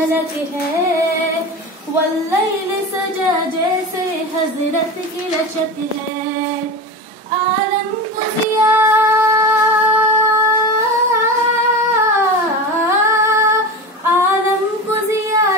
جھلک ہے، واللیل سجا جیسے حضرت کی لچک ہے، عالم کو ضیا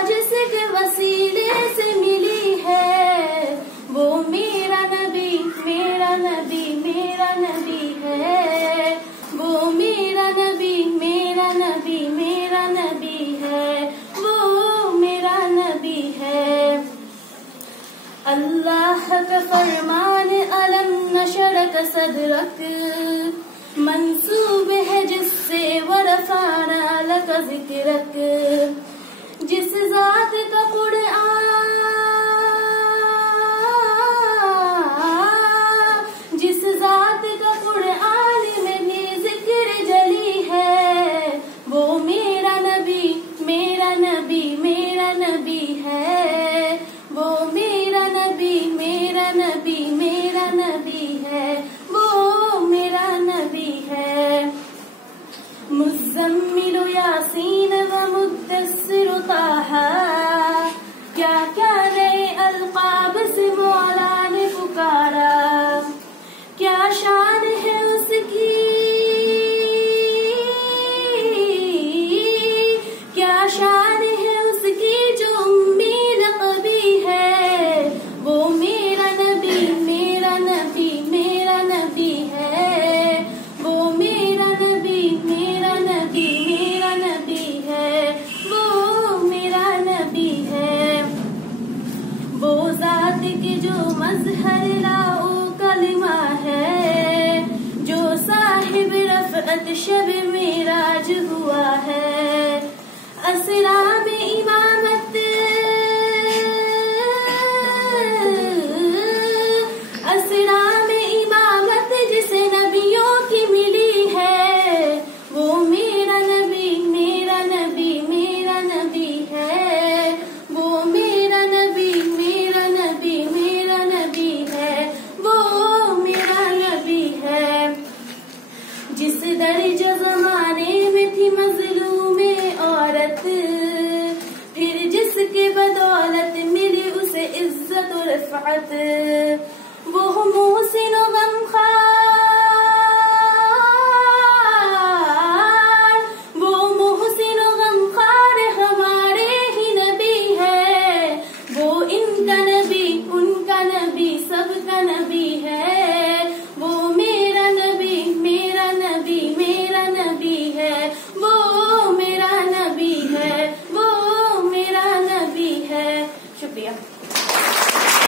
جس کے وسیلے سے ملی ہے، وہ میرا نبی میرا نبی میرا نبی ہے، وہ میرا نبی میرا نبی میرا نبی ہے، وہ میرا نبی ہے۔ اللہ کا فرمان علم نشرک صدرک منسوب ہے جس سے ورفعنا لک ذکرک، جس ذات کا قرآن میں بھی ذکر جلی ہے، وہ میرا نبی میرا نبی میرا نبی ہے، وہ میرا نبی میرا نبی میرا نبی ہے، وہ میرا نبی ہے۔ مزمل یاسین و مدثر طٰہٰ، کیا کیا نئے القاب سے مولا نے پکارا، کیا شان ہے اس کی، کیا شان ہے اس کی جو امی لقبی ہے، وہ میرا نبی میرا نبی میرا نبی ہے، وہ میرا نبی میرا نبی میرا نبی ہے، وہ میرا نبی ہے۔ وہ ذات کی جو مظہر لاؤ کلمہ ہے، جو صاحب رفعت شب معراج ہوا ہے، اسرا میں امامت جسے نبیوں کی ملی ہے، وہ میرا نبی میرا نبی میرا نبی ہے، وہ میرا نبی میرا نبی میرا نبی ہے، وہ میرا نبی ہے۔ جس درجہ زمانے میں تھی مظلوم عورت، پھر جس کے بدولت ملی اسے عزت و رفعت، وہ محسن و غمخوار، وہ محسن و غمخوار ہمارے ہی نبی ہے، وہ ان کا نبی ان کا نبی سب کا نبی ہے،